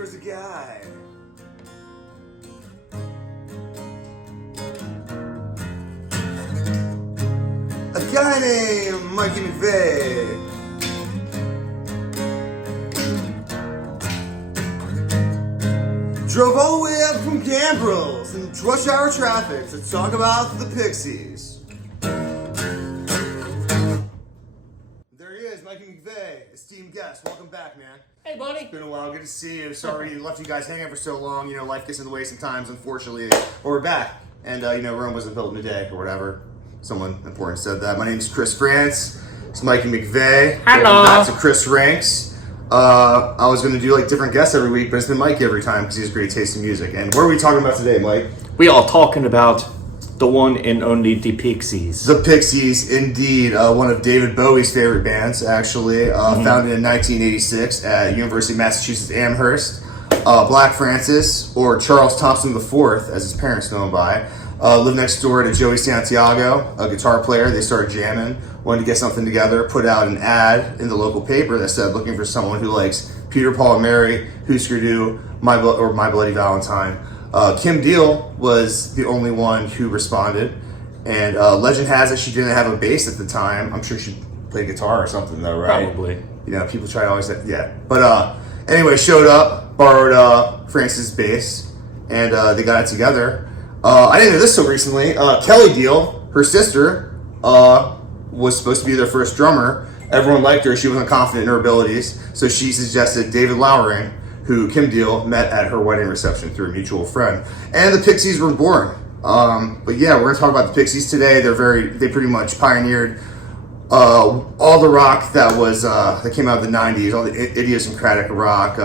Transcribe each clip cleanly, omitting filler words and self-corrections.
there was a guy. A guy named Mikey McVeigh. Drove all the way up from Gambrels in rush hour traffic to talk about the Pixies. There he is, Mikey McVeigh, esteemed guest. Welcome back, man. Hey, buddy. It's been a while. Good to see you. Sorry left you guys hanging for so long. You know, life gets in the way sometimes, unfortunately. But we're back. And, Rome wasn't built in a day or whatever. Someone important said that. My name is Chris Frantz. It's Mikey McVeigh. Hello. Welcome back to Chris Ranks. I was going to do different guests every week, but it's been Mike every time because he has great taste in music. And what are we talking about today, Mike? We are talking about the one and only The Pixies. The Pixies, indeed. One of David Bowie's favorite bands, actually. Founded in 1986 at University of Massachusetts Amherst. Black Francis, or Charles Thompson IV, as his parents know him by, lived next door to Joey Santiago, a guitar player. They started jamming, wanted to get something together, put out an ad in the local paper that said, looking for someone who likes Peter, Paul, and Mary, Husker Du, My Bloody Valentine. Kim Deal was the only one who responded, and legend has it she didn't have a bass at the time. I'm sure she played guitar or something, though, right? Probably. You know, people try to always say, yeah. But anyway, showed up, borrowed Francis' bass, and they got it together. I didn't know this so recently. Kelly Deal, her sister, was supposed to be their first drummer. Everyone liked her. She wasn't confident in her abilities, so she suggested David Lowering, who Kim Deal met at her wedding reception through a mutual friend. And the Pixies were born. But yeah, we're going to talk about the Pixies today. They pretty much pioneered all the rock that was that came out of the 90s, all the idiosyncratic rock,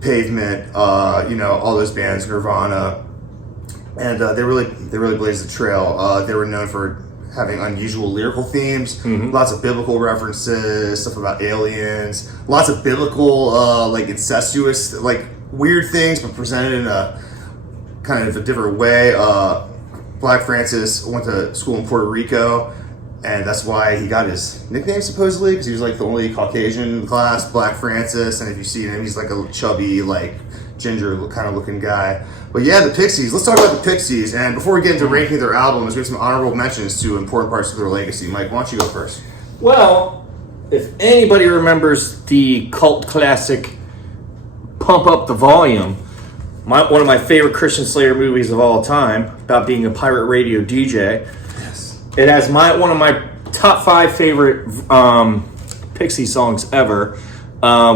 Pavement, all those bands, Nirvana, and they really blazed the trail. They were known for having unusual lyrical themes, lots of biblical references, stuff about aliens, lots of biblical, incestuous, weird things, but presented in a kind of a different way. Black Francis went to school in Puerto Rico, and that's why he got his nickname, supposedly, because he was the only Caucasian in the class, Black Francis. And if you see him, he's a chubby, ginger kind of looking guy. But yeah, the Pixies. Let's talk about the Pixies. And before we get into ranking their albums, we have some honorable mentions to important parts of their legacy. Mike, why don't you go first? Well, if anybody remembers the cult classic Pump Up the Volume, one of my favorite Christian Slayer movies of all time, about being a pirate radio DJ. It has one of my top 5 favorite Pixie songs ever,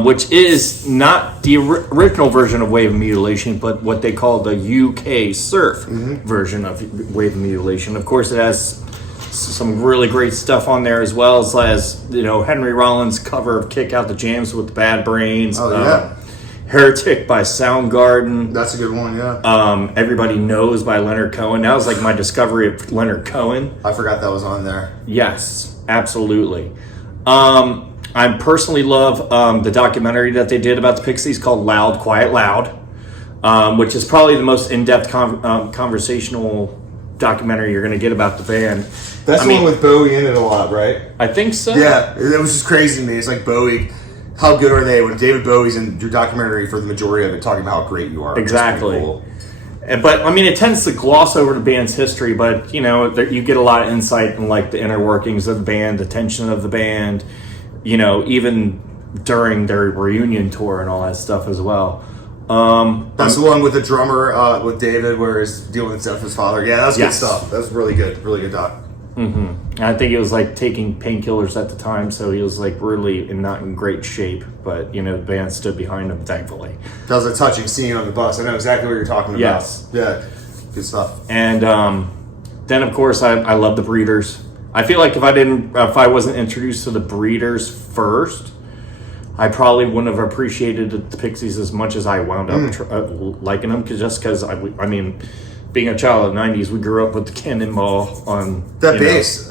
which is not the original version of Wave of Mutilation, but what they call the UK surf version of Wave of Mutilation. Of course, it has some really great stuff on there, as well as Henry Rollins' cover of Kick Out the Jams with the Bad Brains. Oh, yeah. Heretic by Soundgarden. That's a good one, yeah. Everybody Knows by Leonard Cohen. That was my discovery of Leonard Cohen. I forgot that was on there. Yes, absolutely. I personally love the documentary that they did about the Pixies called Loud, Quiet, Loud, which is probably the most in-depth conversational documentary you're going to get about the band. That's the one with Bowie in it a lot, right? I think so. Yeah, it was just crazy to me. It's Bowie... How good are they when David Bowie's in your documentary for the majority of it talking about how great you are? Exactly. Cool. But, it tends to gloss over the band's history, but, you get a lot of insight in, the inner workings of the band, the tension of the band, even during their reunion tour and all that stuff as well. That's the one with the drummer, with David, where he's dealing with his father. Yeah, that's good stuff. That's really good doc. I think he was taking painkillers at the time, so he was really not in great shape. But the band stood behind him, thankfully. That was a touching scene on the bus. I know exactly what you're talking about. Yes, yeah, good stuff. And then of course I love the Breeders. I feel like if I wasn't introduced to the Breeders first, I probably wouldn't have appreciated the Pixies as much as I wound up liking them. Because being a child of the 90s, we grew up with the Cannonball on... That bass,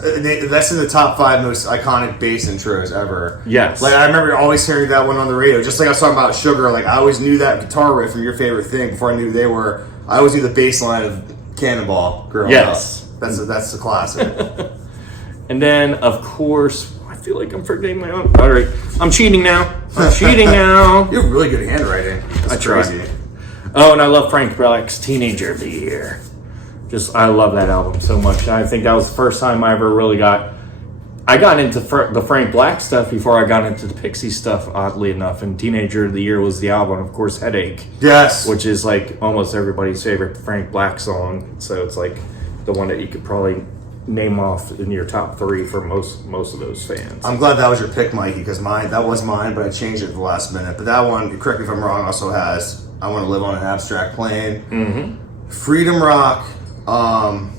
that's in the top 5 most iconic bass intros ever. Yes. I remember always hearing that one on the radio. Just like I was talking about Sugar, I always knew that guitar riff from Your Favorite Thing before I knew who they were. I always knew the bass line of Cannonball growing up. That's the classic. And then, of course, I feel like I'm forgetting my own. All right, I'm cheating now. You have really good handwriting. That's I try. crazy. Oh, and I love Frank Black's Teenager of the Year. I love that album so much. I think that was the first time I ever really got into the Frank Black stuff before I got into the Pixies stuff, oddly enough. And Teenager of the Year was the album, of course, Headache. Yes. Which is like almost everybody's favorite Frank Black song. So it's like the one that you could probably name off in your top 3 for most of those fans. I'm glad that was your pick, Mikey, because that was mine, but I changed it at the last minute. But that one, correct me if I'm wrong, also has I Want to Live on an Abstract Plane, Freedom Rock, and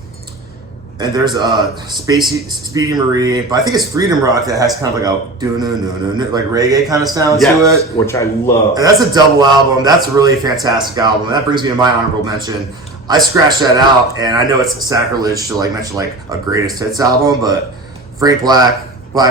there's Speedy Marie, but I think it's Freedom Rock that has kind of like a like reggae kind of sound to it, which I love. And that's a double album. That's a really fantastic album. And that brings me to my honorable mention. I scratched that out, and I know it's sacrilege to like mention like a greatest hits album, but Frank Black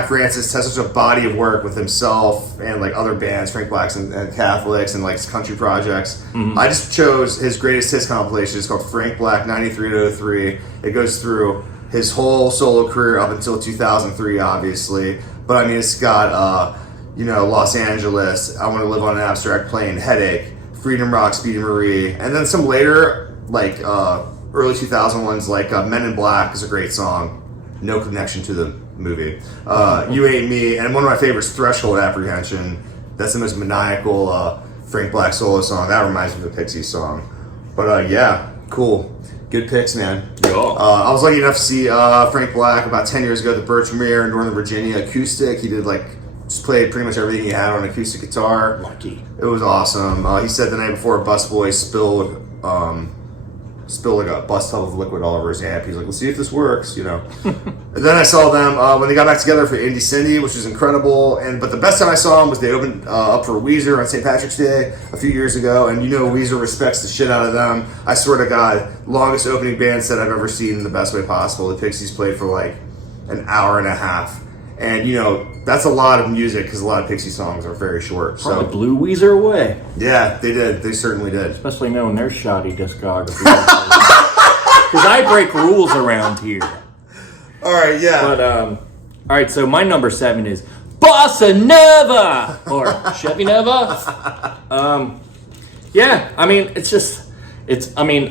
Francis has such a body of work with himself and like other bands, Frank Black's and Catholics and like country projects. I just chose his greatest hits compilation. It's called Frank Black 93 to 03. It goes through his whole solo career up until 2003, obviously. But I mean, it's got Los Angeles, I Want to Live on an Abstract Plane, Headache, Freedom Rock, Speedy Marie, and then some later like early 2000 ones like Men in Black is a great song. No connection to the movie. You Ain't Me, and one of my favorites, Threshold Apprehension. That's the most maniacal Frank Black solo song. That reminds me of the Pixies song. But yeah, cool. Good picks, man. Yeah. I was lucky enough to see Frank Black about 10 years ago at the Birch Premiere in Northern Virginia, acoustic. He did just played pretty much everything he had on acoustic guitar. Lucky. It was awesome. He said the night before a busboy spilled like a bus tub of liquid all over his amp. He's like, let's see if this works, And then I saw them when they got back together for Indie Cindy, which was incredible. But the best time I saw them was they opened up for Weezer on St. Patrick's Day a few years ago, and Weezer respects the shit out of them. I swear to God, longest opening band set I've ever seen in the best way possible. The Pixies played for like an hour and a half. And, that's a lot of music because a lot of Pixie songs are very short. Probably blew Weezer away. Yeah, they did. They certainly did. Especially knowing their shoddy discography. Because I break rules around here. All right, yeah. But, all right, so my number 7 is Bossa Nova! Or Chevy Nova. Yeah, I mean,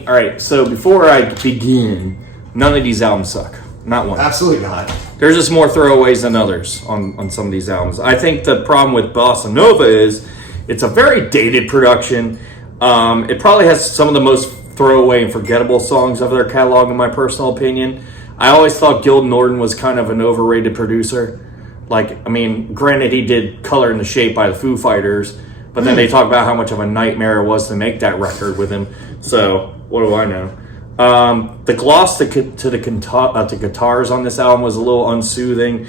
all right, so before I begin, none of these albums suck. Not one. Absolutely not. There's just more throwaways than others on some of these albums. I think the problem with Bossa Nova is it's a very dated production. It probably has some of the most throwaway and forgettable songs of their catalog, in my personal opinion. I always thought Gil Norton was kind of an overrated producer. Granted, he did Color and the Shape by the Foo Fighters, but then they talk about how much of a nightmare it was to make that record with him. So, what do I know? The gloss to guitars on this album was a little unsoothing.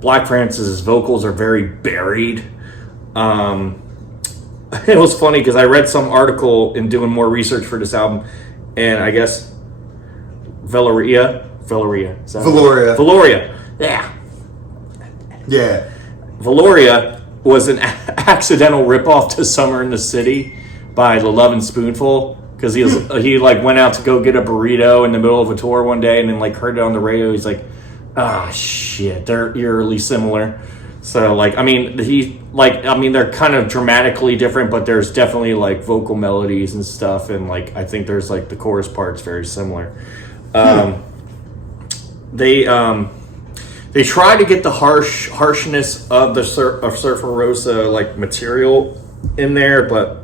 Black Francis's vocals are very buried. It was funny because I read some article in doing more research for this album, and I guess Valoria, yeah, Valoria was an accidental ripoff to Summer in the City by The Lovin' Spoonful. Because he went out to go get a burrito in the middle of a tour one day and then heard it on the radio. He's like, shit, they're eerily similar. So they're kind of dramatically different, but there's definitely vocal melodies and stuff, and I think there's the chorus part's very similar. They try to get the harshness of the Surfer Rosa material in there, but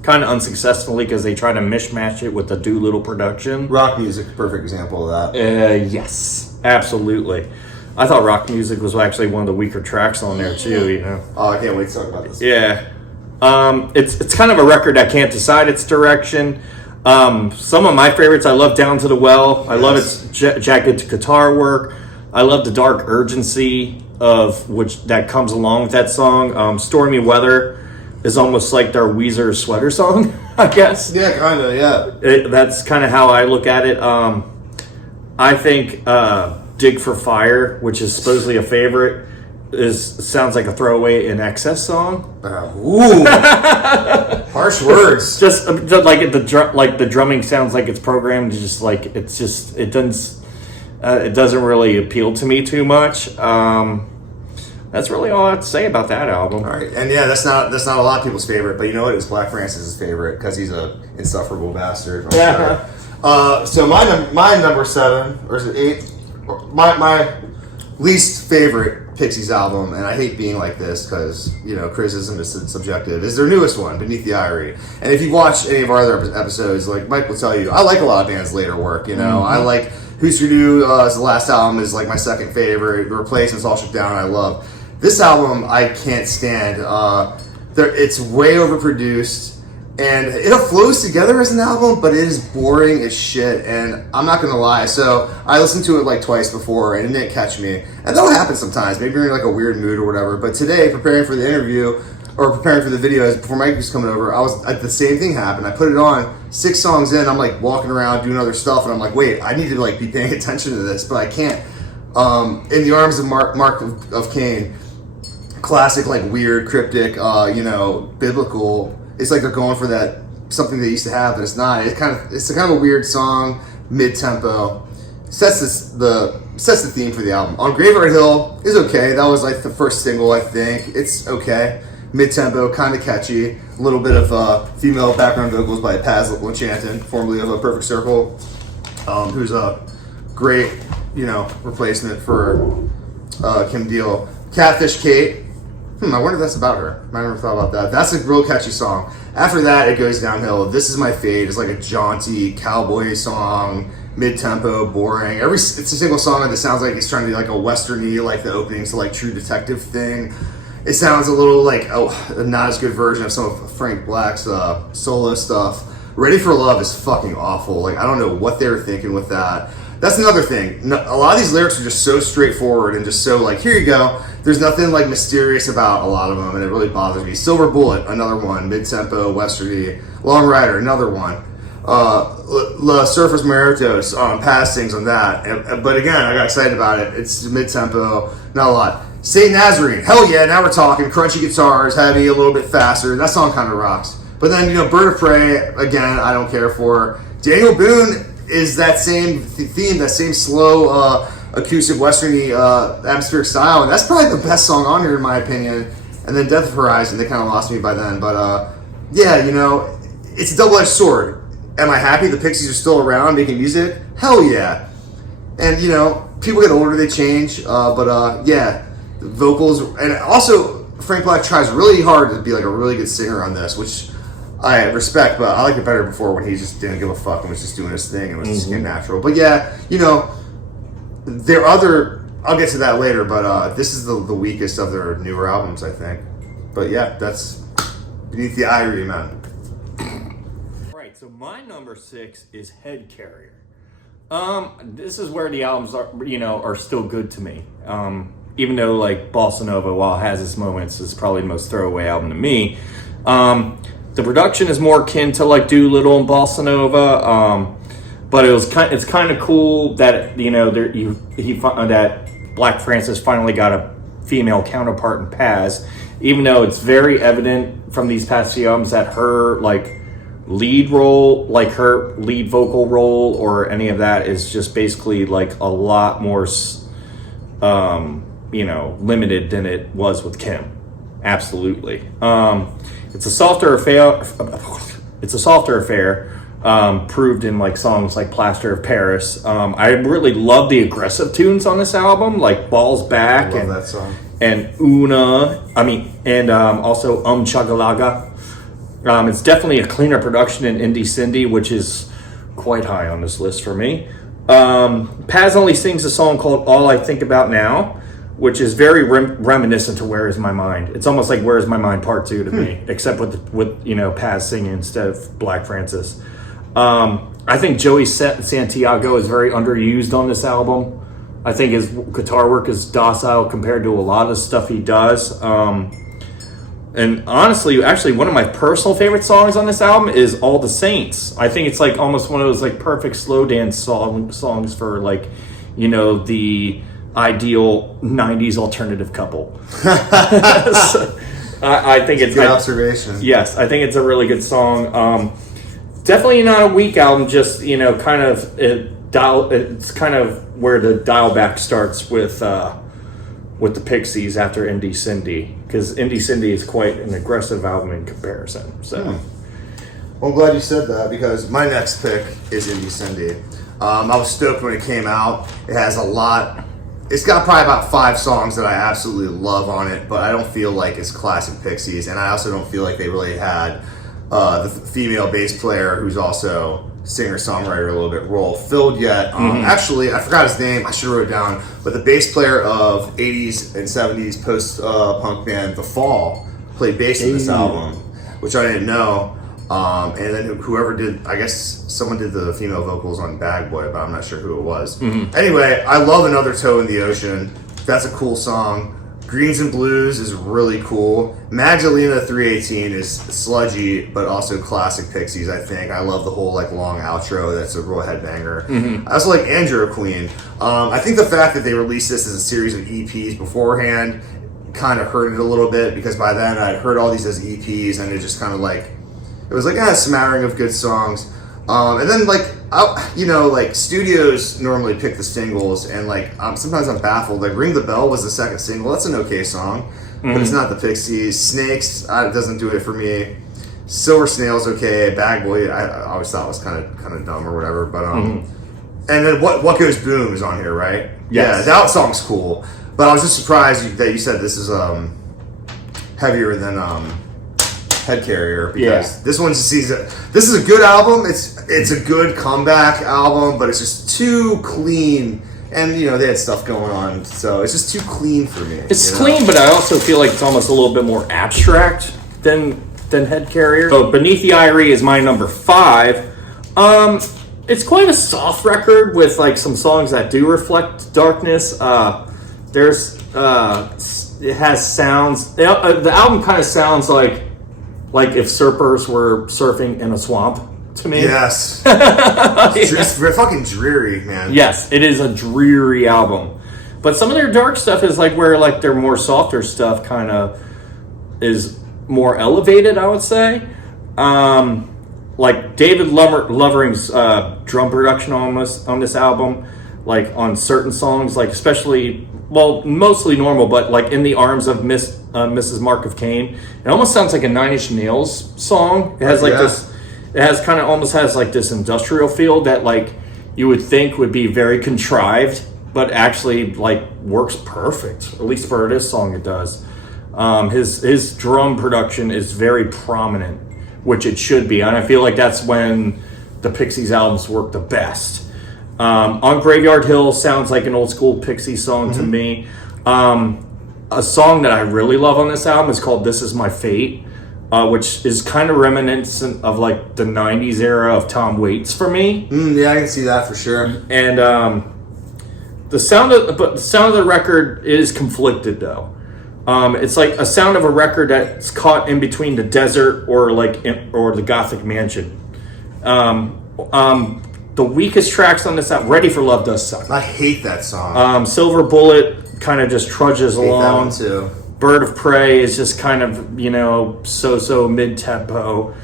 kind of unsuccessfully because they try to mishmash it with the Doolittle production. Rock Music, perfect example of that. Yes, absolutely. I thought Rock Music was actually one of the weaker tracks on there too. Oh, I can't wait to talk about this. Yeah, it's kind of a record I can't decide its direction. Some of my favorites, I love Down to the Well. I love its jagged guitar work. I love the dark urgency of which that comes along with that song. Stormy Weather is almost like their Weezer sweater song, I guess. Yeah, kind of, yeah. That's kind of how I look at it. I think Dig for Fire, which is supposedly a favorite, sounds like a throwaway In Excess song. Ooh. Harsh words. Just the drumming sounds like it's programmed to it doesn't really appeal to me too much. that's really all I have to say about that album. All right, and yeah, that's not a lot of people's favorite, but you know what? It was Black Francis's favorite because he's a insufferable bastard. I'm sure. So my number 7, or is it 8? My least favorite Pixies album, and I hate being like this because criticism is subjective, is their newest one, Beneath the Eyrie. And if you watch any of our other episodes, like Mike will tell you, I like a lot of bands' later work. I like Who's Your New, the last album is like my second favorite. The Replacements, All Shook Down, I love. This album I can't stand. It's way overproduced, and it flows together as an album, but it is boring as shit. And I'm not gonna lie. So I listened to it like twice before, and it didn't catch me. And that'll happen sometimes. Maybe you're in like a weird mood or whatever. But today, preparing for the interview or preparing for the videos before Mike was coming over, the same thing happened. I put it on 6 songs in. I'm like walking around doing other stuff, and I'm like, wait, I need to like be paying attention to this, but I can't. In the Arms of Mark of Cain. Classic, like weird, cryptic, biblical. It's like they're going for that something they used to have, but it's not. It's kind of a weird song, mid-tempo. Sets the theme for the album. On Graveyard Hill is okay. That was like the first single, I think. It's okay, mid-tempo, kind of catchy. A little bit of female background vocals by Paz Lanchanton, formerly of A Perfect Circle, who's a great, replacement for Kim Deal. Catfish Kate. I wonder if that's about her. I never thought about that. That's a real catchy song. After that, it goes downhill. This Is My Fate. It's like a jaunty cowboy song, mid-tempo, boring. It's a single song that sounds like he's trying to be like a western-y, like the openings to like True Detective thing. It sounds a little like a not as good version of some of Frank Black's solo stuff. Ready for Love is fucking awful. Like I don't know what they were thinking with that. That's another thing. A lot of these lyrics are just so straightforward and just so like, here you go. There's nothing like mysterious about a lot of them, and it really bothers me. Silver Bullet, another one. Mid-tempo, westerny. Long Rider, another one. La Surface Muertos, Paz sings on that. But again, I got excited about it. It's mid-tempo, not a lot. Saint Nazarene, hell yeah, now we're talking. Crunchy guitars, heavy, a little bit faster. That song kind of rocks. But then, Bird of Prey, again, I don't care for. Daniel Boone is that same theme, that same slow, acoustic, westerny, atmospheric style, and that's probably the best song on here in my opinion. And then Death of Horizon, they kind of lost me by then, but it's a double-edged sword. Am I happy the Pixies are still around making music? Hell yeah. And people get older, they change, the vocals, and also Frank Black tries really hard to be like a really good singer on this, which I respect, but I liked it better before when he just didn't give a fuck and was just doing his thing and was just getting natural. But there are other. I'll get to that later, but this is the weakest of their newer albums, I think. But yeah, that's Beneath the Eyrie, man. All right, so my number 6 is Head Carrier. This is where the albums are still good to me. Even though like Bossa Nova, while it has its moments, is probably the most throwaway album to me. The production is more akin to like Doolittle and Bossa Nova, but it's kind of cool that that Black Francis finally got a female counterpart in Paz, even though it's very evident from these past few albums that her like lead role, like her lead vocal role or any of that is just basically like a lot more limited than it was with Kim. Absolutely. It's a softer affair. Proved in like songs like Plaster of Paris. I really love the aggressive tunes on this album, like Balls Back I love that song. And Una. Also Chagalaga. It's definitely a cleaner production than Indie Cindy, which is quite high on this list for me. Paz only sings a song called All I Think About Now, which is very reminiscent to Where Is My Mind. It's almost like Where Is My Mind Part 2 to me, except with Paz singing instead of Black Francis. I think Joey Santiago is very underused on this album. I think his guitar work is docile compared to a lot of the stuff he does. And honestly, actually, one of my personal favorite songs on this album is All the Saints. I think it's like almost one of those like perfect slow dance songs for like, the ideal 90s alternative couple. I think it's good observation. Yes, I think it's a really good song. Definitely not a weak album, just it's kind of where the dial back starts with with the Pixies after Indie Cindy, because Indie Cindy is quite an aggressive album in comparison. So, Well, I'm glad you said that, because my next pick is Indie Cindy. I was stoked when it came out. It has a lot. It's got probably about 5 songs that I absolutely love on it, but I don't feel like it's classic Pixies, and I also don't feel like they really had the female bass player, who's also singer-songwriter a little bit, role filled yet. Actually, I forgot his name. I should have wrote it down. But the bass player of 80s and 70s post-punk band The Fall played bass in this album, which I didn't know. And then whoever did, I guess someone did the female vocals on Bad Boy, but I'm not sure who it was. Anyway, I love Another Toe in the Ocean. That's a cool song. Greens and Blues is really cool. Magdalena 318 is sludgy, but also classic Pixies, I think. I love the whole like long outro. That's a real headbanger. I also like Andro Queen. I think the fact that they released this as a series of EPs beforehand kind of hurt it a little bit, because by then I'd heard all these as EPs, and it just kind of like, it was like a smattering of good songs. And then like, like studios normally pick the singles, and like sometimes I'm baffled. Like Ring the Bell was the second single. That's an okay song, but it's not the Pixies. Snakes doesn't do it for me. Silver Snail's okay. Bad Boy I always thought was kind of dumb or whatever. But and then What Goes Boom is on here, right? Yes. Yeah, that song's cool. But I was just surprised that you said this is heavier than Head Carrier, because this one just sees it. This is a good album. It's a good comeback album, but it's just too clean. And they had stuff going on, so it's just too clean for me. It's clean, but I also feel like it's almost a little bit more abstract than Head Carrier. So Beneath the Eyrie is my number 5. It's quite a soft record with like some songs that do reflect darkness. It has sounds. The album kind of sounds like if surfers were surfing in a swamp to me. Yes. It's fucking dreary, man. Yes, it is a dreary album. But some of their dark stuff is like where like their more softer stuff kind of is more elevated, I would say. Like David Lovering's drum production on this album, like on certain songs, like especially, well, mostly normal, but like In the Arms of Mrs. Mark of Cain, it almost sounds like a Nine Inch Nails song. It has like this, it has kind of almost has like this industrial feel that like you would think would be very contrived, but actually like works perfect. At least for this song it does. His drum production is very prominent, which it should be, and I feel like that's when the Pixies albums work the best. On Graveyard Hill sounds like an old school Pixies song to me. A song that I really love on this album is called This Is My Fate, which is kind of reminiscent of like the 90s era of Tom Waits for me. Yeah, I can see that for sure. And the sound of the record is conflicted though. It's like a sound of a record that's caught in between the desert or the Gothic mansion. The weakest tracks on this album, Ready for Love does suck. I hate that song. Silver Bullet kind of just trudges along. That one too. Bird of Prey is just kind of, so mid-tempo.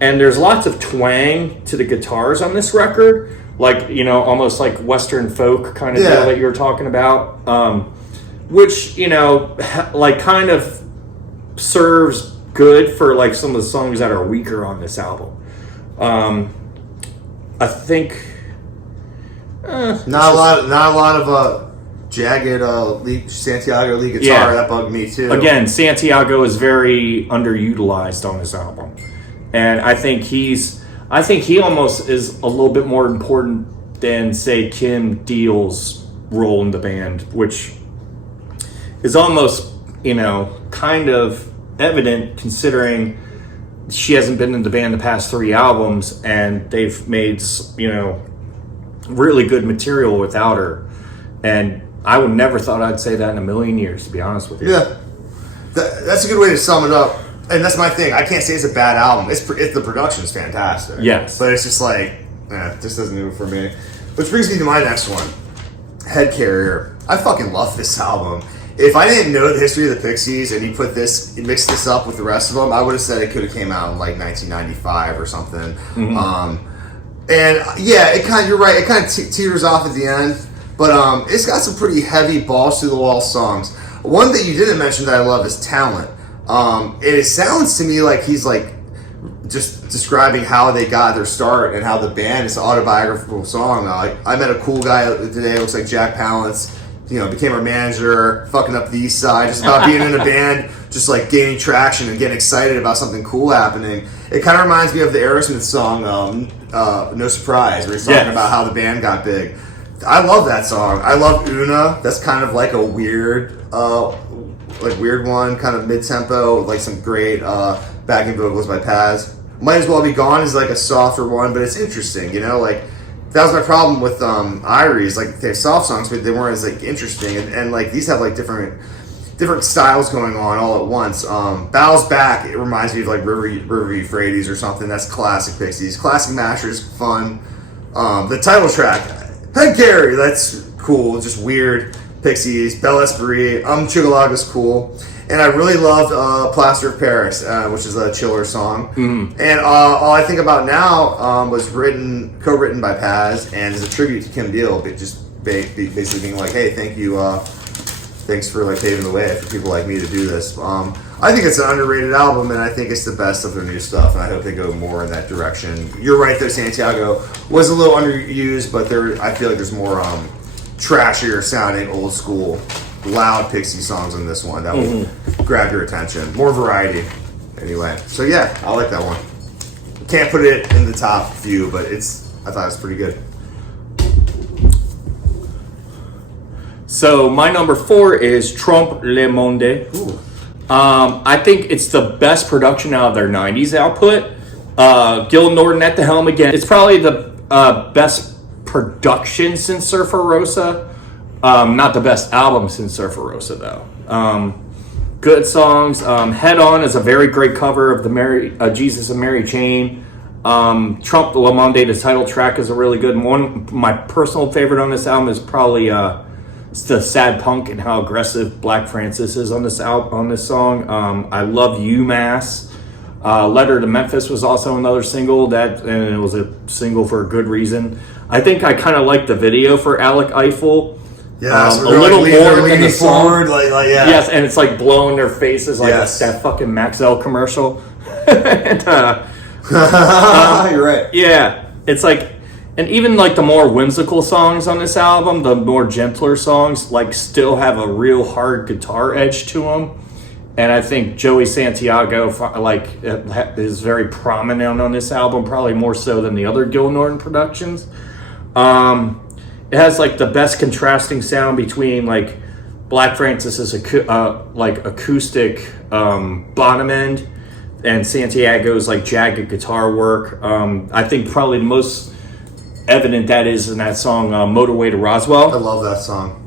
And there's lots of twang to the guitars on this record. Like, almost like Western folk kind of deal that you were talking about. Which, like kind of serves good for like some of the songs that are weaker on this album. I think not a lot of jagged Santiago lead guitar. That bugged me too. Again, Santiago is very underutilized on this album, and I think he almost is a little bit more important than say Kim Deal's role in the band, which is almost kind of evident considering she hasn't been in the band the past 3 albums, and they've made really good material without her. And I would never thought I'd say that in a million years, to be honest with you. Yeah, that's a good way to sum it up. And that's my thing. I can't say it's a bad album. The production's fantastic. Yes, but it's just like, this doesn't do it for me. Which brings me to my next one, Head Carrier. I fucking love this album. If I didn't know the history of the Pixies and you mixed this up with the rest of them, I would have said it could have came out in like 1995 or something. You're right. It kind of teeters off at the end, but it's got some pretty heavy balls to the wall songs. One that you didn't mention that I love is Talent. It sounds to me like he's like just describing how they got their start and how the band is an autobiographical song. I met a cool guy today, looks like Jack Palance, became our manager, fucking up the East Side, just about being in a band, just like gaining traction and getting excited about something cool happening. It kind of reminds me of the Aerosmith song, No Surprise, where he's talking about how the band got big. I love that song. I love Una. That's kind of like a weird one, kind of mid-tempo, like some great backing vocals by Paz. Might As Well Be Gone is like a softer one, but it's interesting, like that was my problem with Iries. Like they have soft songs, but they weren't as like interesting, and like these have like different styles going on all at once. Bow's Back, it reminds me of like River Euphrates or something. That's classic Pixies. Classic Mashers, fun. The title track, Hey Gary, that's cool, just weird. Pixies, Belle Esprit, Chugalaga's cool. And I really loved Plaster of Paris, which is a chiller song. Mm. And all I think about now was co-written by Paz and is a tribute to Kim Deal, but just basically being like, hey, thank you, thanks for like paving the way for people like me to do this. I think it's an underrated album, and I think it's the best of their new stuff, and I hope they go more in that direction. You're right, though, Santiago was a little underused, but I feel like there's more trashier sounding, old school, loud Pixie songs in this one that will grab your attention. More variety, anyway. So yeah, I like that one. Can't put it in the top few, but I thought it was pretty good. So my number 4 is Trompe le Monde. Ooh. I think it's the best production out of their 90s output. Gil Norton at the helm again. It's probably the best production since Surfer Rosa. Not the best album since Surfer Rosa, though. Good songs. Head On is a very great cover of the Jesus and Mary Chain. Trompe le Monde, the title track, is a really good one. My personal favorite on this album is probably the sad punk and how aggressive Black Francis is on this song. I love UMass. Letter to Memphis was also another single, and it was a single for a good reason. I think I kind of like the video for Alec Eiffel. Yeah, so a little more than the song. Forward, yeah. Yes, and it's like blowing their faces like that fucking Maxell commercial. And, you're right. Yeah, it's like, and even like the more whimsical songs on this album, the more gentler songs, like still have a real hard guitar edge to them. And I think Joey Santiago is very prominent on this album, probably more so than the other Gil Norton productions. It has like the best contrasting sound between like Black Francis's acoustic bottom end and Santiago's like jagged guitar work. I think probably the most evident that is in that song Motorway to Roswell. I love that song.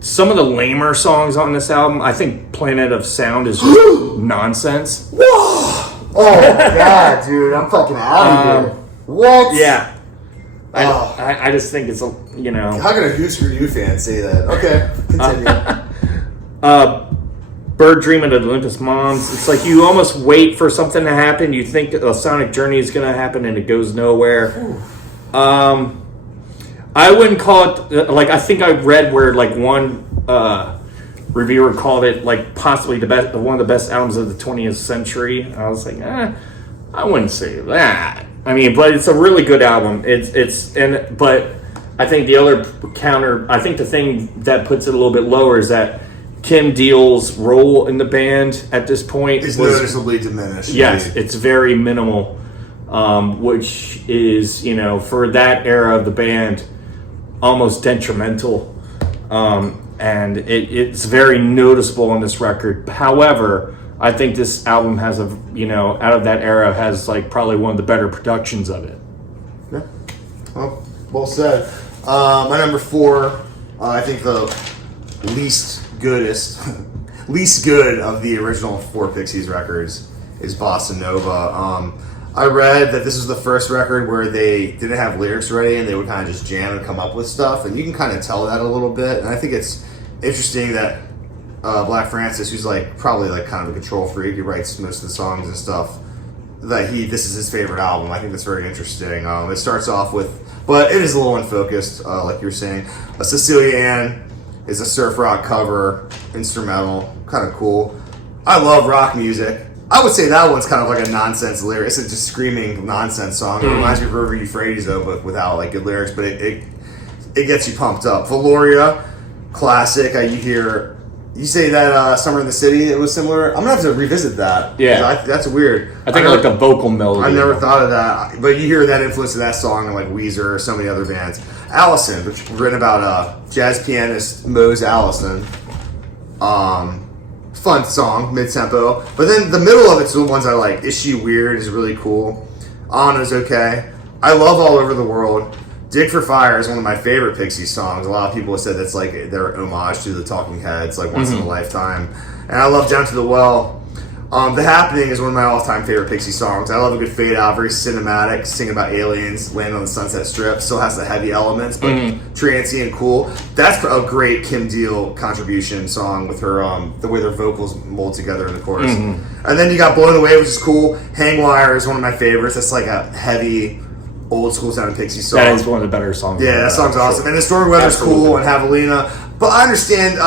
Some of the lamer songs on this album, I think Planet of Sound is just nonsense. Whoa! Oh my god, dude, I'm fucking out of here. What? Yeah. I just think it's, How can a Who's For You fan say that? Okay, continue. Bird Dreaming of the Olympus Mons. It's like you almost wait for something to happen. You think a Sonic Journey is going to happen and it goes nowhere. I wouldn't call it, I think I read where one reviewer called it possibly one of the best albums of the 20th century. I was like, I wouldn't say that. I mean, but it's a really good album. But I think the thing that puts it a little bit lower is that Kim Deal's role in the band at this point is noticeably diminished. Yes, it's very minimal, which is, for that era of the band, almost detrimental. And it's very noticeable on this record. However, I think this album has out of that era has probably one of the better productions of it. Yeah. Well said. My number 4, I think the least good of the original 4 Pixies records is Bossa Nova. I read that this was the first record where they didn't have lyrics ready and they would kind of just jam and come up with stuff, and you can kind of tell that a little bit. And I think it's interesting that Black Francis, who's probably kind of a control freak, he writes most of the songs and stuff, that this is his favorite album. I think that's very interesting. It starts off with, but it is a little unfocused, like you were saying, Cecilia Ann, It's a surf rock cover, instrumental, kind of cool. I love rock music. I would say that one's kind of like a nonsense lyric. It's a just screaming nonsense song. It reminds me of River Euphrates though, but without like good lyrics. But it gets you pumped up. Valoria, classic. You say that Summer in the City, it was similar. I'm gonna have to revisit that. Yeah, that's weird. I think like a vocal melody. I never thought of that, but you hear that influence of that song in like Weezer or so many other bands. Allison, which was written about jazz pianist Mose Allison. Fun song, mid-tempo. But then the middle of it's the ones I like. Is She Weird is really cool. Anna's okay. I love All Over the World. Dig for Fire is one of my favorite Pixies songs. A lot of people have said that's like their homage to the Talking Heads, like once in a lifetime. And I love Down to the Well. The Happening is one of my all-time favorite Pixie songs. I love a good fade out, very cinematic, singing about aliens, landing on the Sunset Strip. Still has the heavy elements, but trancy and cool. That's a great Kim Deal contribution song with her, the way their vocals mold together in the chorus. And then you got Blown Away, which is cool. Hang Wire is one of my favorites. That's like a heavy, old school sounding Pixie song. That is one of the better songs. Yeah, that song's awesome. Sure. And the Stormy Weather's cool, and Javelina. But I understand,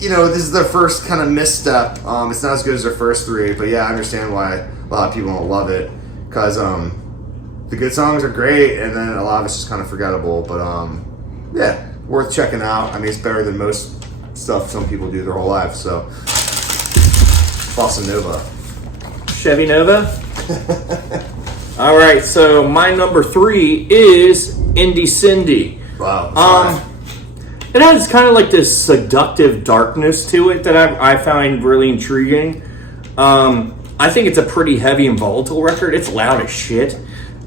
this is their first kind of misstep. It's not as good as their first three, but yeah, I understand why a lot of people don't love it. Because the good songs are great, and then a lot of it's just kind of forgettable. But yeah, worth checking out. I mean, it's better than most stuff some people do their whole life. So, Bossa Nova. Chevy Nova? All right, so my number 3 is Indie Cindy. Wow. It has kind of like this seductive darkness to it that I find really intriguing. I think it's a pretty heavy and volatile record. It's loud as shit.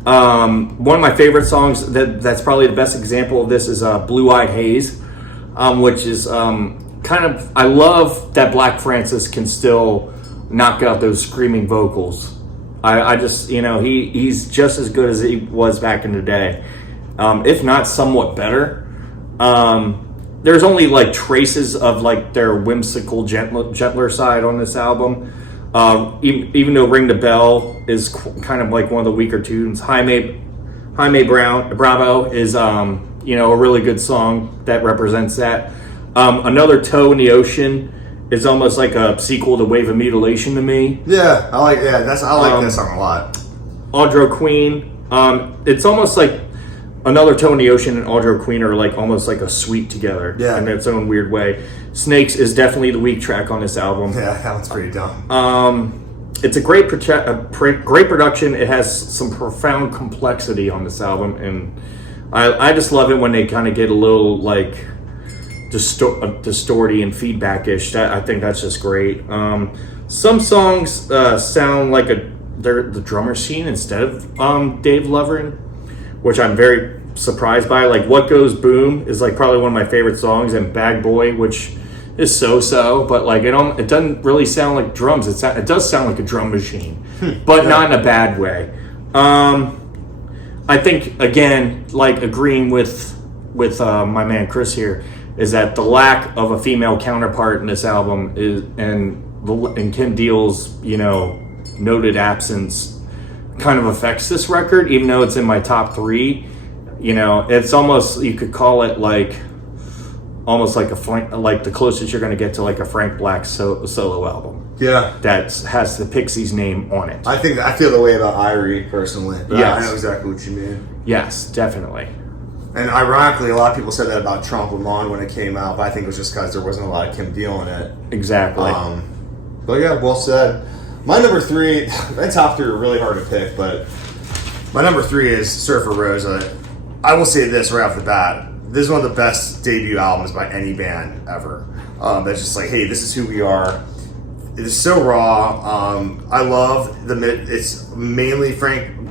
One of my favorite songs that's probably the best example of this is Blue Eyed Haze, which is I love that Black Francis can still knock out those screaming vocals. I just, he's just as good as he was back in the day, if not somewhat better. There's only like traces of like their whimsical, gentler side on this album. Even though Ring the Bell is kind of like one of the weaker tunes, Jaime Bravo is a really good song that represents that. Another Toe in the Ocean is almost like a sequel to Wave of Mutilation to me. Yeah, I like that song a lot. Audro Queen, it's almost like another Toe in the Ocean and Audro Queen are like almost like a suite together in its own weird way. Snakes is definitely the weak track on this album. Yeah, that one's pretty dumb. It's a great production. It has some profound complexity on this album, and I just love it when they kind of get a little like distorty and feedback-ish. I think that's just great. Some songs sound like they're the drum machine instead of Dave Lovren, which I'm very surprised by. Like What Goes Boom is like probably one of my favorite songs, and Bag Boy, which is so-so, but like it doesn't really sound like drums. It does sound like a drum machine, but not in a bad way. I think again, like agreeing with my man Chris here, is that the lack of a female counterpart in this album and Kim Deal's noted absence kind of affects this record, even though it's in my top 3. It's almost, you could call it like almost like the closest you're going to get to like a Frank Black solo album. Yeah, that has the Pixies name on it. I feel the way about Irie personally. But yes. I know exactly what you mean. Yes, definitely. And ironically, a lot of people said that about Trump Lamont when it came out, but I think it was just because there wasn't a lot of Kim Deal in it. Exactly. But yeah, well said. My number 3, my top 3 are really hard to pick, but my number 3 is Surfer Rosa. I will say this right off the bat. This is one of the best debut albums by any band ever. That's just like, hey, this is who we are. It is so raw. I love it's mainly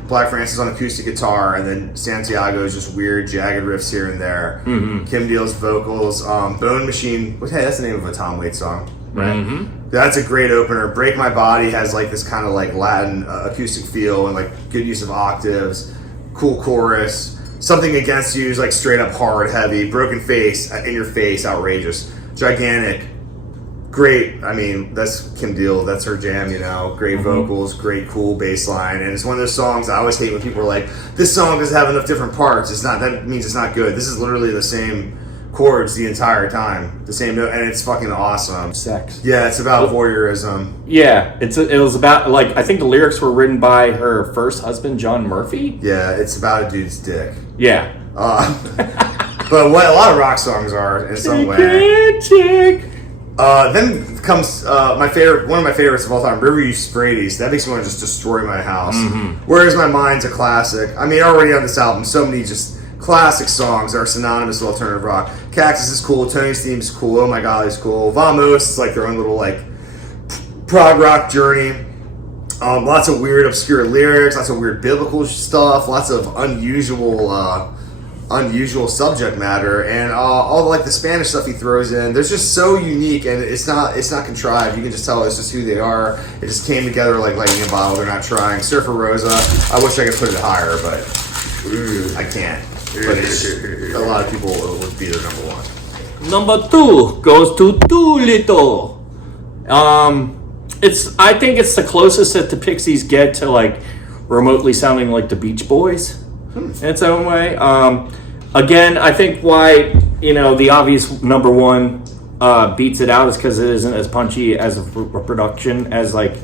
Black Francis on acoustic guitar, and then Santiago's just weird, jagged riffs here and there. Mm-hmm. Kim Deal's vocals. Bone Machine, hey, that's the name of a Tom Waits song, right? Mm-hmm. That's a great opener. Break My Body has like this kind of like Latin acoustic feel and like good use of octaves. Cool chorus. Something Against You is like straight up hard, heavy. Broken Face, in your face, outrageous. Gigantic. Great, I mean, that's Kim Deal, that's her jam, great vocals, great cool bass line, and it's one of those songs I always hate when people are like, this song doesn't have enough different parts, that means it's not good. This is literally the same chords the entire time, the same note, and it's fucking awesome. Sex. Yeah, it's about voyeurism. Yeah, it was about, like, I think the lyrics were written by her first husband, John Murphy. Yeah, it's about a dude's dick. Yeah. But what a lot of rock songs are in some way. Then comes one of my favorites of all time, River Euphrates. That makes me want to just destroy my house. Whereas My Mind's a classic. I mean, already on this album, so many just classic songs are synonymous with alternative rock. Cactus is cool. Tony's Theme is cool. Oh My God is cool. Vamos is like their own little like prog rock journey. Lots of weird, obscure lyrics. Lots of weird biblical stuff. Lots of unusual subject matter, and all like the Spanish stuff he throws in. There's just so unique, and it's not contrived. You can just tell it's just who they are. It just came together like lightning in a bottle. They're not trying. Surfer Rosa, I wish I could put it higher, but I can't. But a lot of people would be their number one. Number 2 goes to Doolittle. I think it's the closest that the Pixies get to like remotely sounding like the Beach Boys in its own way. Again, I think why the obvious number one beats it out is because it isn't as punchy as a production as like,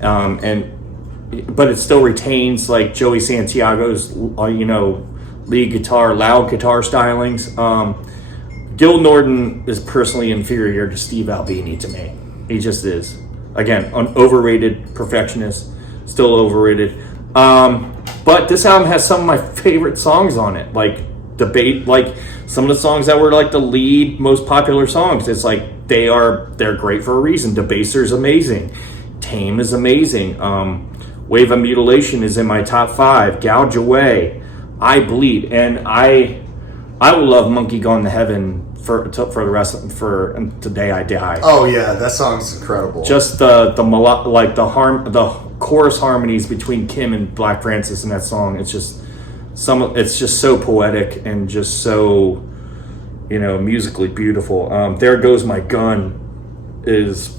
but it still retains like Joey Santiago's lead guitar, loud guitar stylings. Gil Norton is personally inferior to Steve Albini to me. He just is. Again, an overrated perfectionist, still overrated. But this album has some of my favorite songs on it. Like some of the songs that were like the lead most popular songs. It's like they're great for a reason. Debaser's amazing. Tame is amazing. Wave of Mutilation is in my top 5. Gouge Away, I Bleed, and I will love Monkey Gone to Heaven for the rest for the day I die. Oh yeah, that song's incredible. Just the chorus harmonies between Kim and Black Francis in that song. It's just so poetic and just so musically beautiful. There Goes My Gun is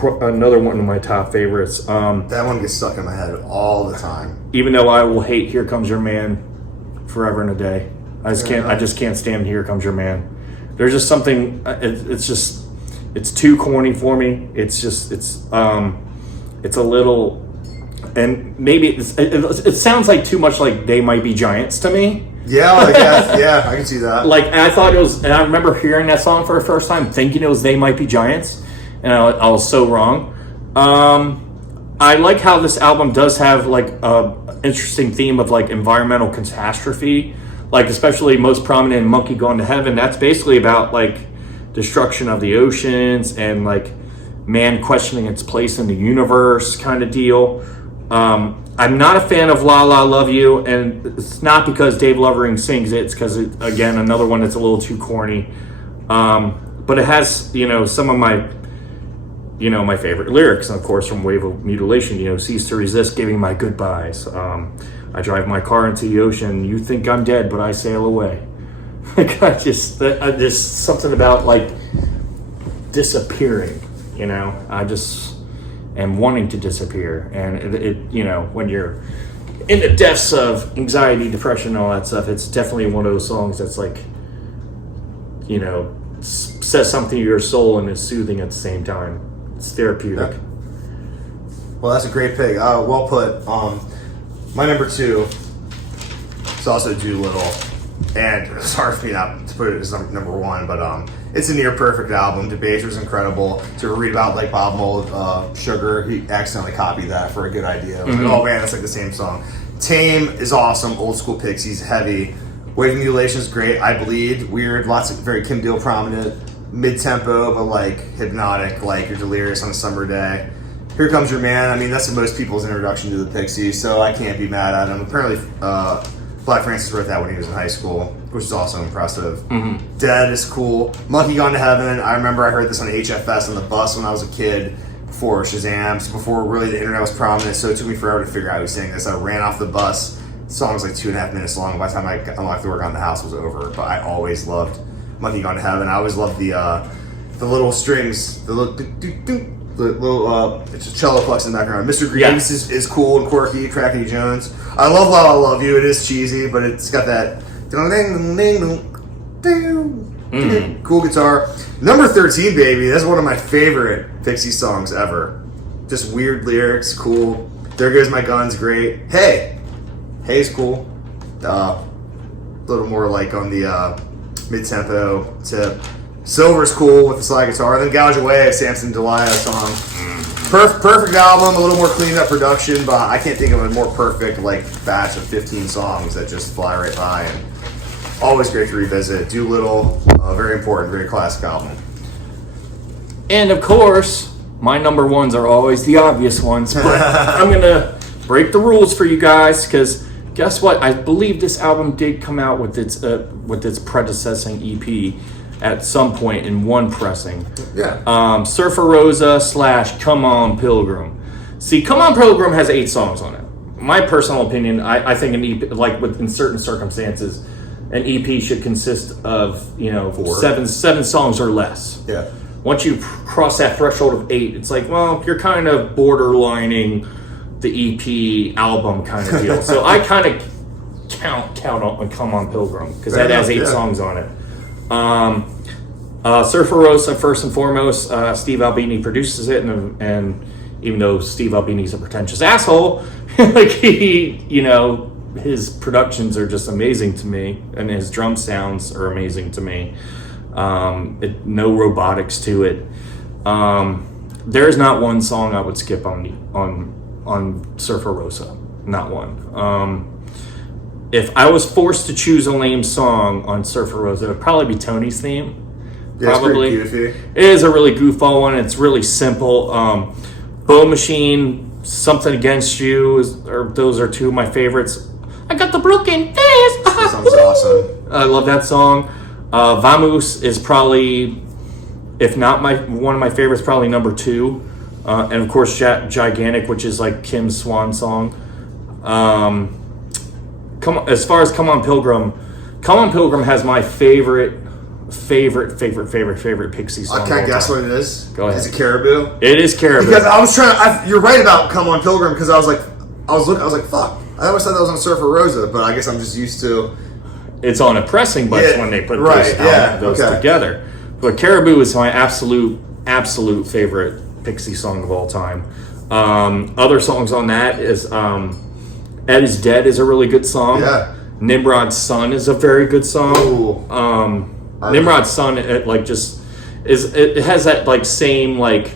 another one of my top favorites. That one gets stuck in my head all the time. Even though I will hate Here Comes Your Man forever and a day. I just can't stand Here Comes Your Man. There's just something. It's too corny for me. It's a little, and maybe it sounds like too much like They Might Be Giants to me. Yeah, I can see that. Like, and I thought it was, and I remember hearing that song for the first time, thinking it was They Might Be Giants, and I was so wrong. I like how this album does have like a interesting theme of like environmental catastrophe. Like, especially most prominent in Monkey Gone to Heaven, that's basically about like destruction of the oceans and like man questioning its place in the universe kind of deal. I'm not a fan of La La Love You, and it's not because Dave Lovering sings it. It's because, again, another one that's a little too corny. But it has, some of my, my favorite lyrics, of course, from Wave of Mutilation, cease to resist giving my goodbyes. I drive my car into the ocean. You think I'm dead, but I sail away. Like, there's something about like disappearing. I just am wanting to disappear, and it when you're in the depths of anxiety, depression, and all that stuff, it's definitely one of those songs that's like, says something to your soul and is soothing at the same time. It's therapeutic. Yeah. Well, that's a great pick. Well put. My number 2 is also Doolittle, and it's hard for me not to put it as number 1, but it's a near perfect album. Debaser's incredible. To read about like Bob Mould, Sugar, he accidentally copied that for a good idea. Like, oh man, that's like the same song. Tame is awesome. Old school Pixies, heavy. Wave of Mutilation is great. I Bleed, weird. Lots of very Kim Deal prominent. Mid-tempo, but like hypnotic, like you're delirious on a summer day. Here Comes Your Man. I mean, that's most people's introduction to the Pixies, so I can't be mad at him. Apparently, Black Francis wrote that when he was in high school, which is also impressive. Dead is cool. Monkey Gone to Heaven. I remember I heard this on HFS on the bus when I was a kid before Shazam, before really the internet was prominent, so it took me forever to figure out who was saying this. I ran off the bus. The song was like 2.5 minutes long. By the time I unlocked the work on the house, it was over. But I always loved Monkey Gone to Heaven. I always loved the little strings, the little it's a cello flux in the background. Mr. Greaves is cool and quirky. Crackety Jones. I love La La Love You. It is cheesy, but it's got that Cool guitar. Number 13, baby. That's one of my favorite Pixie songs ever. Just weird lyrics, cool. There Goes My Gun's great. Hey's cool. A little more like on the mid-tempo tip. Silver's cool with the slide guitar. Then Gouge Away, a Samson Delilah song. Perfect album, a little more cleaned up production, but I can't think of a more perfect like batch of 15 songs that just fly right by. And always great to revisit. Doolittle, very important, very classic album. And of course, my number ones are always the obvious ones, but I'm gonna break the rules for you guys because guess what? I believe this album did come out with its predecessing EP at some point in one pressing. Yeah. Surfer Rosa / Come On Pilgrim. See, Come On Pilgrim has 8 songs on it. My personal opinion, I think an EP, like in certain circumstances, an EP should consist of 7 songs or less. Yeah. Once you cross that threshold of 8, it's like, well, you're kind of borderlining the EP album kind of deal. So I kind of count on Come On Pilgrim because that has 8 songs on it. Surfer Rosa, first and foremost, Steve Albini produces it, and even though Steve Albini's a pretentious asshole, like his productions are just amazing to me, and his drum sounds are amazing to me. No robotics to it. There's not one song I would skip on Surfer Rosa, not one. If I was forced to choose a lame song on Surfer Rosa, it would probably be Tony's theme. Yeah, Probably. it's pretty goofy. It is a really goofball one. It's really simple. Bow Machine, Something Against You, those are 2 of my favorites. I got the broken face. That sounds awesome. I love that song. Vamos is probably, if not one of my favorites, probably number 2. And of course, Gigantic, which is like Kim's swan song. As far as Come On Pilgrim has my favorite Pixie song. Can I guess what it is? Go ahead. Is it Caribou? It is Caribou. Because I was you're right about Come On Pilgrim because I was like, fuck. I always thought that was on Surfer Rosa, but I guess I'm just used to. It's on a pressing bunch when they put those together. But Caribou is my absolute favorite Pixie song of all time. Other songs on that is Ed Is Dead is a really good song. Yeah. Nimrod's Son is a very good song. Ooh. Nimrod's Son, it has that like same like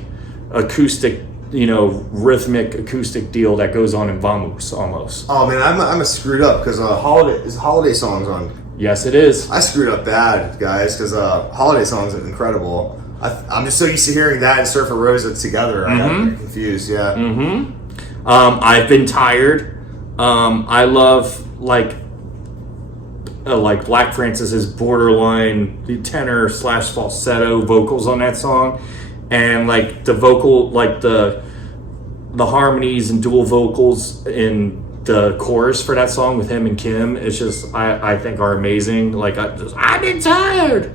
acoustic, rhythmic acoustic deal that goes on in Vamos almost. Oh man, I'm a screwed up because holiday songs on. Yes, it is. I screwed up bad, guys, because holiday songs are incredible. I'm just so used to hearing that and Surfer Rosa together. I got confused. Yeah. Mm-hmm. I've Been Tired. I love like Black Francis's borderline tenor / falsetto vocals on that song, and like the vocal, like the harmonies and dual vocals in the chorus for that song with him and Kim. It's just I think are amazing. Like I've been tired.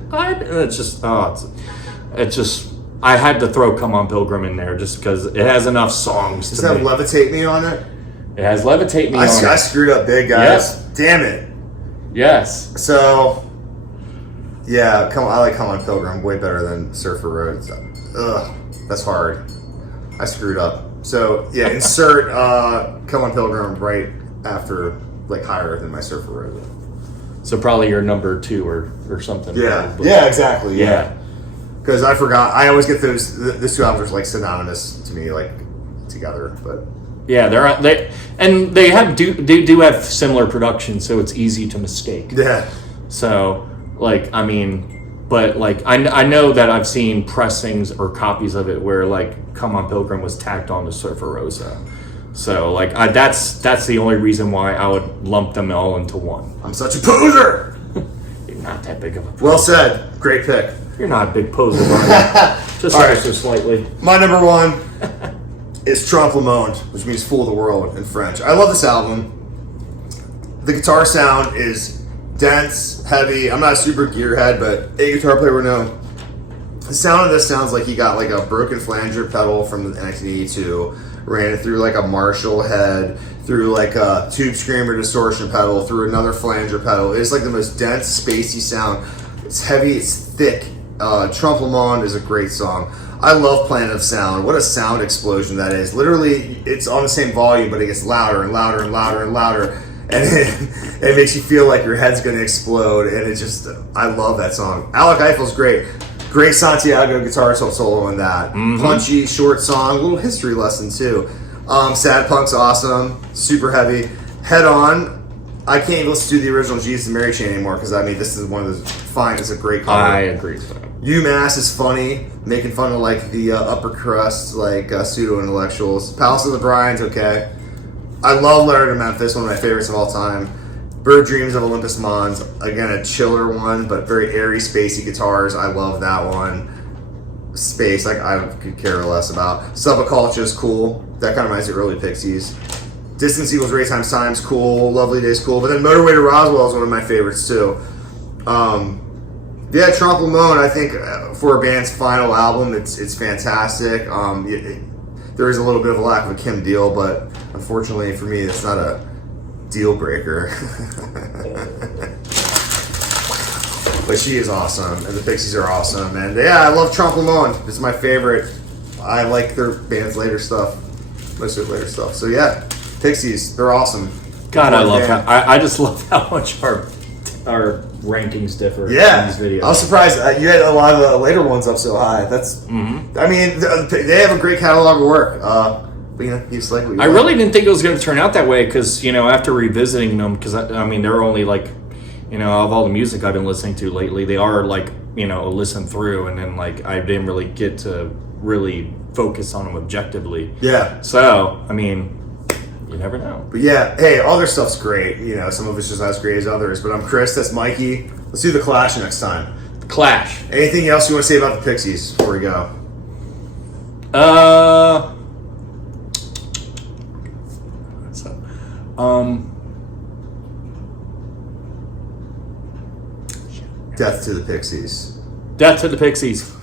It's just I had to throw Come On Pilgrim in there just because it has enough songs. Does that Levitate Me on it? It has Levitate Me on it. I screwed up big, guys. Yep. Damn it. Yes. So, yeah, I like Come On Pilgrim way better than Surfer Road. Ugh, that's hard. I screwed up. So, yeah, insert Come On Pilgrim right after, like, higher than my Surfer Road. So probably your number 2 or something. Yeah. Probably. Yeah, exactly. Yeah. Because I forgot. I always get those 2 albums are, like, synonymous to me, like, together, but... Yeah, they do have similar production, so it's easy to mistake. Yeah. So, like, I mean, but like, I know that I've seen pressings or copies of it where like Come On Pilgrim was tacked on to Surfer Rosa. So, like, that's the only reason why I would lump them all into one. I'm such a poser. You're not that big of a poser. Well said. Great pick. You're not a big poser, Brian. Just All right. so slightly. My number 1 is Trompe le Monde, which means Fool the World in French. I love this album. The guitar sound is dense, heavy. I'm not a super gearhead, but a guitar player would know. The sound of this sounds like he got like a broken flanger pedal from 1982, ran it through like a Marshall head, through like a tube screamer distortion pedal, through another flanger pedal. It's like the most dense, spacey sound. It's heavy, it's thick. Trompe Le Monde is a great song. I love Planet of Sound. What a sound explosion that is. Literally, it's on the same volume, but it gets louder and louder and louder and louder. And it makes you feel like your head's going to explode. And it just, I love that song. Alec Eiffel's great. Great Santiago guitar solo in that. Punchy, short song, a little history lesson too. Sad Punk's awesome. Super heavy. Head On. I can't even listen to the original Jesus and Mary Chain anymore because, I mean, this is one of the fine. It's a great cover. I agree. UMass is funny, making fun of like the upper crust, like pseudo intellectuals. Palace of the Bryans, okay. I love Leonard of Memphis, one of my favorites of all time. Bird Dreams of Olympus Mons, again a chiller one, but very airy, spacey guitars. I love that one. Space, like I could care less about. Subculture is cool. That kind of reminds me of early Pixies. Distance Equals Ray Times Time's cool. Lovely Day's cool. But then Motorway to Roswell is one of my favorites too. Yeah, Trompe Le Monde, I think for a band's final album, it's fantastic. There is a little bit of a lack of a Kim Deal, but unfortunately for me, it's not a deal breaker. But she is awesome, and the Pixies are awesome. And yeah, I love Trompe Le Monde. It's my favorite. I like their band's later stuff, most of their later stuff. So yeah, Pixies, they're awesome. God, I love how I just love how much our rankings differ in these videos. I was surprised you had a lot of the later ones up so high. That's, I mean, they have a great catalog of work. But you know, you just like what you I want. really didn't think it was going to turn out that way because, you know, after revisiting them, because I mean, they're only like, you know, of all the music I've been listening to lately, they are like, you know, a listen through, and then like I didn't really get to really focus on them objectively. Yeah. So, I mean, you never know. But yeah, hey, all their stuff's great. You know, some of it's just not as great as others. But I'm Chris, that's Mikey. Let's do The Clash next time. Clash. Anything else you want to say about the Pixies before we go? Death to the Pixies. Death to the Pixies.